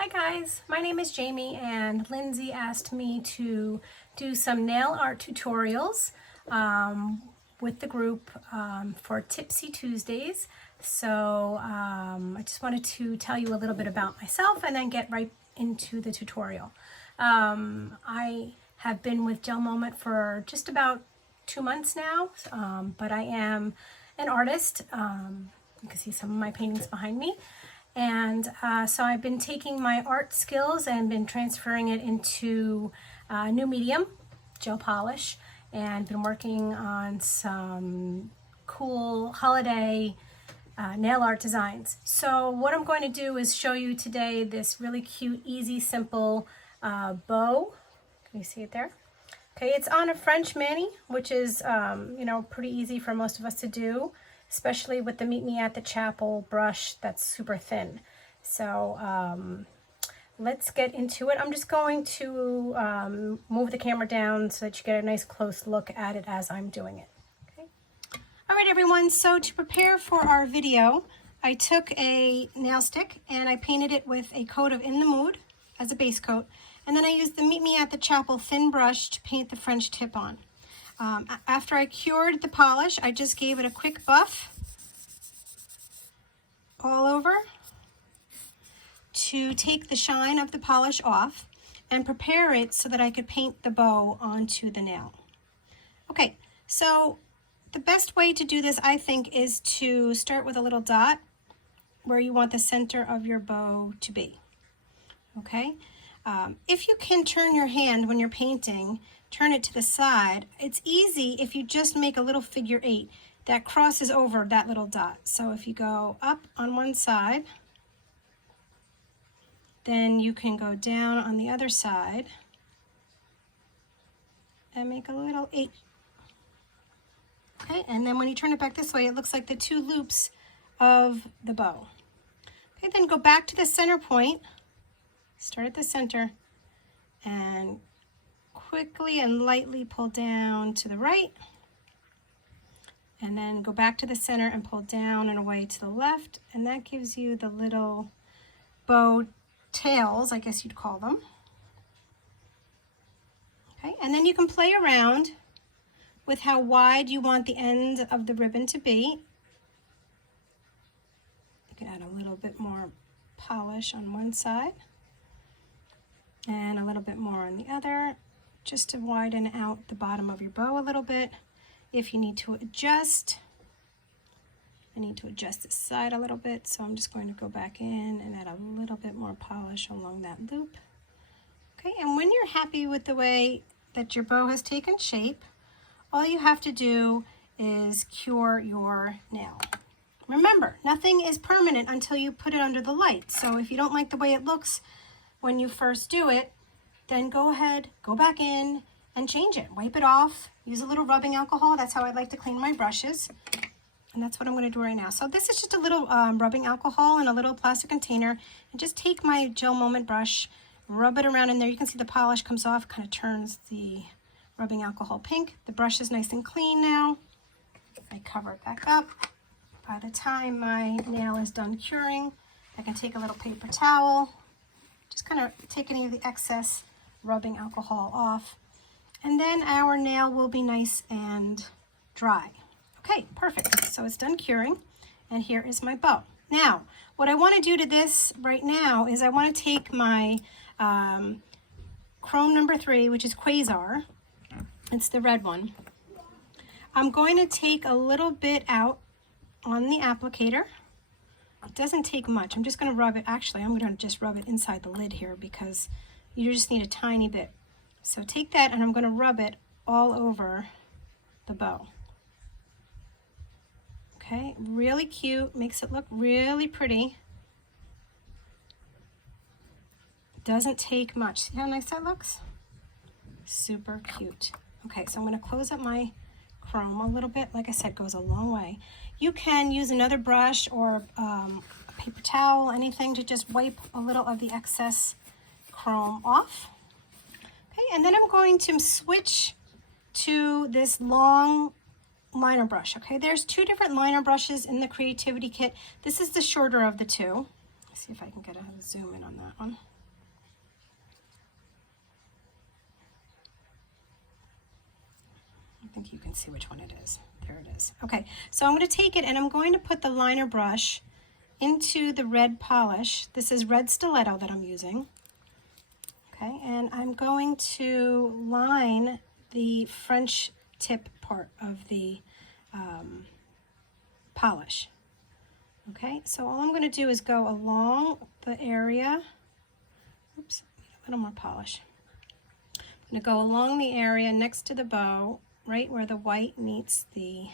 Hi guys, my name is Jamie and Lindsay asked me to do some nail art tutorials with the group for Tipsy Tuesdays. So I just wanted to tell you a little bit about myself and then get right into the tutorial. I have been with Gel Moment for just about 2 months now, but I am an artist. You can see some of my paintings behind me. And so I've been taking my art skills and been transferring it into a new medium, gel polish, and been working on some cool holiday nail art designs. So what I'm going to do is show you today this really cute, easy, simple bow. Can you see it there? Okay, it's on a French mani, which is, pretty easy for most of us to do, especially with the Meet Me at the Chapel brush that's super thin. So let's get into it. I'm just going to move the camera down so that you get a nice close look at it as I'm doing it. Okay. All right, everyone, so to prepare for our video, I took a nail stick and I painted it with a coat of In the Mood as a base coat. And then I used the Meet Me at the Chapel thin brush to paint the French tip on. After I cured the polish, I just gave it a quick buff all over to take the shine of the polish off and prepare it so that I could paint the bow onto the nail. Okay, so the best way to do this, I think, is to start with a little dot where you want the center of your bow to be. Okay, if you can turn your hand when you're painting, turn it to the side. It's easy if you just make a little figure 8 that crosses over that little dot. So if you go up on one side, then you can go down on the other side and make a little 8. Okay, and then when you turn it back this way, it looks like the 2 loops of the bow. Okay, then go back to the center point, start at the center, and quickly and lightly pull down to the right, and then go back to the center and pull down and away to the left, and that gives you the little bow tails, I guess you'd call them. Okay, and then you can play around with how wide you want the end of the ribbon to be. You can add a little bit more polish on one side and a little bit more on the other, just to widen out the bottom of your bow a little bit. If you need to adjust, I need to adjust this side a little bit, so I'm just going to go back in and add a little bit more polish along that loop. Okay, and when you're happy with the way that your bow has taken shape, all you have to do is cure your nail. Remember, nothing is permanent until you put it under the light, so if you don't like the way it looks when you first do it, then go ahead, go back in and change it. Wipe it off, use a little rubbing alcohol. That's how I like to clean my brushes. And that's what I'm gonna do right now. So this is just a little rubbing alcohol in a little plastic container. And just take my Gel Moment brush, rub it around in there. You can see the polish comes off, kind of turns the rubbing alcohol pink. The brush is nice and clean now. I cover it back up. By the time my nail is done curing, I can take a little paper towel, just kind of take any of the excess rubbing alcohol off, and then our nail will be nice and dry. Okay, perfect. So it's done curing, and here is my bow. Now, what I want to do to this right now is I want to take my chrome number 3, which is Quasar. It's the red one. I'm going to take a little bit out on the applicator. It doesn't take much. I'm just going to rub it. Actually, I'm going to just rub it inside the lid here because you just need a tiny bit. So take that and I'm going to rub it all over the bow. Okay, really cute. Makes it look really pretty. Doesn't take much. See how nice that looks? Super cute. Okay, so I'm going to close up my chrome a little bit. Like I said, goes a long way. You can use another brush or a paper towel, anything, to just wipe a little of the excess chrome off. Okay, and then I'm going to switch to this long liner brush. Okay, there's 2 different liner brushes in the Creativity Kit. This is the shorter of the 2. Let's see if I can get a zoom in on that one. think you can see which one it is. There it is. Okay, so I'm going to take it and I'm going to put the liner brush into the red polish. This is red stiletto that I'm using. Okay, and I'm going to line the French tip part of the polish. Okay, so all I'm going to do is go along the area. Oops, a little more polish. I'm going to go along the area next to the bow, right where the white meets the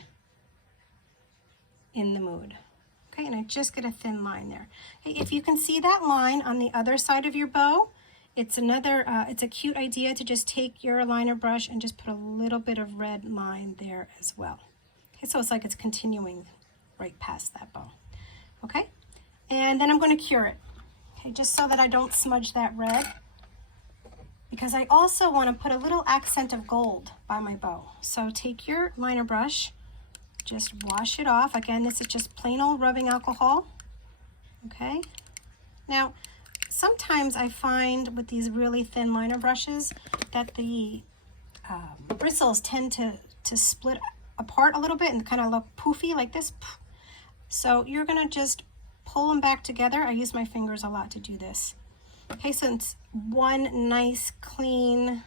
in the mood. Okay, and I just get a thin line there. Okay, if you can see that line on the other side of your bow, it's a cute idea to just take your liner brush and just put a little bit of red line there as well. Okay, so it's like it's continuing right past that bow. Okay, and then I'm going to cure it. Okay, just so that I don't smudge that red, because I also want to put a little accent of gold by my bow. So take your liner brush, just wash it off. Again, this is just plain old rubbing alcohol. Okay, now sometimes I find with these really thin liner brushes that the bristles tend to split apart a little bit and kind of look poofy like this. So you're going to just pull them back together. I use my fingers a lot to do this. Okay, so it's one nice clean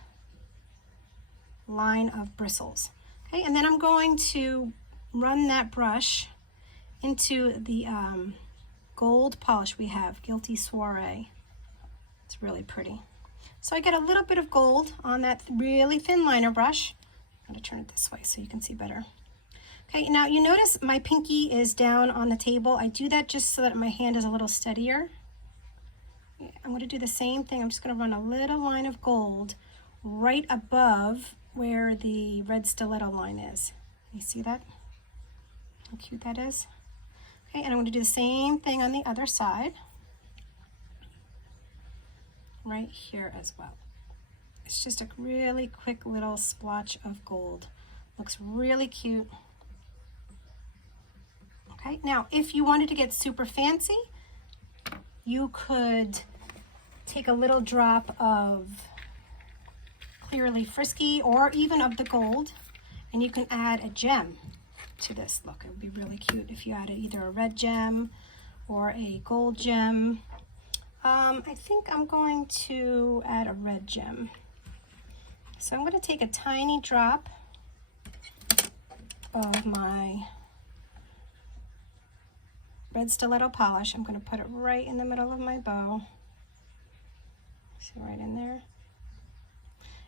line of bristles. Okay, and then I'm going to run that brush into the gold polish we have, Guilty Soiree. It's really pretty. So I get a little bit of gold on that really thin liner brush. I'm going to turn it this way so you can see better. Okay, now you notice my pinky is down on the table. I do that just so that my hand is a little steadier. I'm going to do the same thing. I'm just going to run a little line of gold right above where the red stiletto line is. You see that? How cute that is. Okay, and I'm going to do the same thing on the other side. Right here as well. It's just a really quick little splotch of gold. Looks really cute. Okay, now if you wanted to get super fancy, you could take a little drop of Clearly Frisky or even of the gold, and you can add a gem to this. Look, it would be really cute if you added either a red gem or a gold gem. I think I'm going to add a red gem. So I'm going to take a tiny drop of my red stiletto polish. I'm going to put it right in the middle of my bow. See, right in there.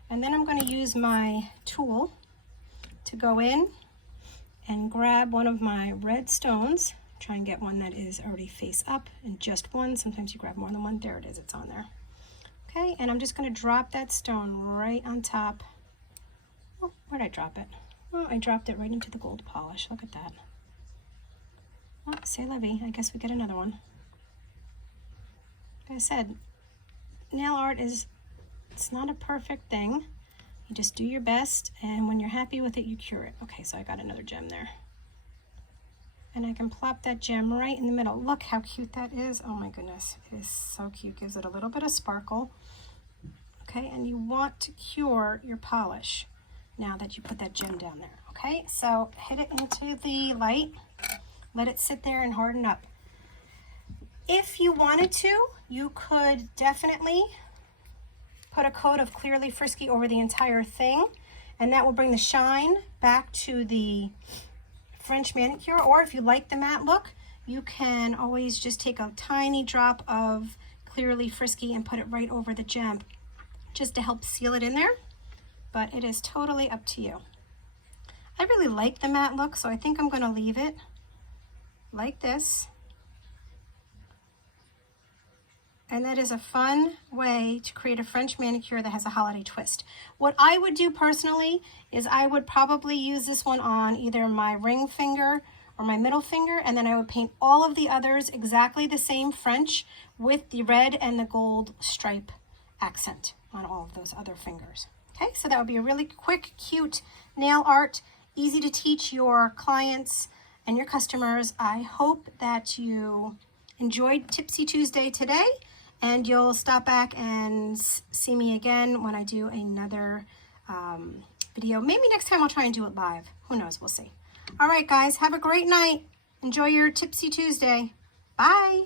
And then I'm going to use my tool to go in and grab one of my red stones. Try and get one that is already face up and just one. Sometimes you grab more than one. There it is, it's on there. Okay, and I'm just going to drop that stone right on top. Oh, where'd I drop it? Oh, I dropped it right into the gold polish. Look at that. Oh, c'est la vie. I guess we get another one. Like I said, nail art it's not a perfect thing. You just do your best, and when you're happy with it, you cure it. Okay, so I got another gem there. And I can plop that gem right in the middle. Look how cute that is. Oh my goodness, it is so cute. Gives it a little bit of sparkle. Okay, and you want to cure your polish now that you put that gem down there. Okay, so hit it into the light. Let it sit there and harden up. If you wanted to, you could definitely put a coat of Clearly Frisky over the entire thing, and that will bring the shine back to the French manicure. Or if you like the matte look, you can always just take a tiny drop of Clearly Frisky and put it right over the gem just to help seal it in there, but it is totally up to you. I really like the matte look, so I think I'm going to leave it like this. And that is a fun way to create a French manicure that has a holiday twist. What I would do personally is I would probably use this one on either my ring finger or my middle finger, and then I would paint all of the others exactly the same French with the red and the gold stripe accent on all of those other fingers. Okay, so that would be a really quick, cute nail art, easy to teach your clients and your customers. I hope that you enjoyed Tipsy Tuesday today, and you'll stop back and see me again when I do another video. Maybe next time I'll try and do it live. Who knows? We'll see. All right, guys. Have a great night. Enjoy your Tipsy Tuesday. Bye.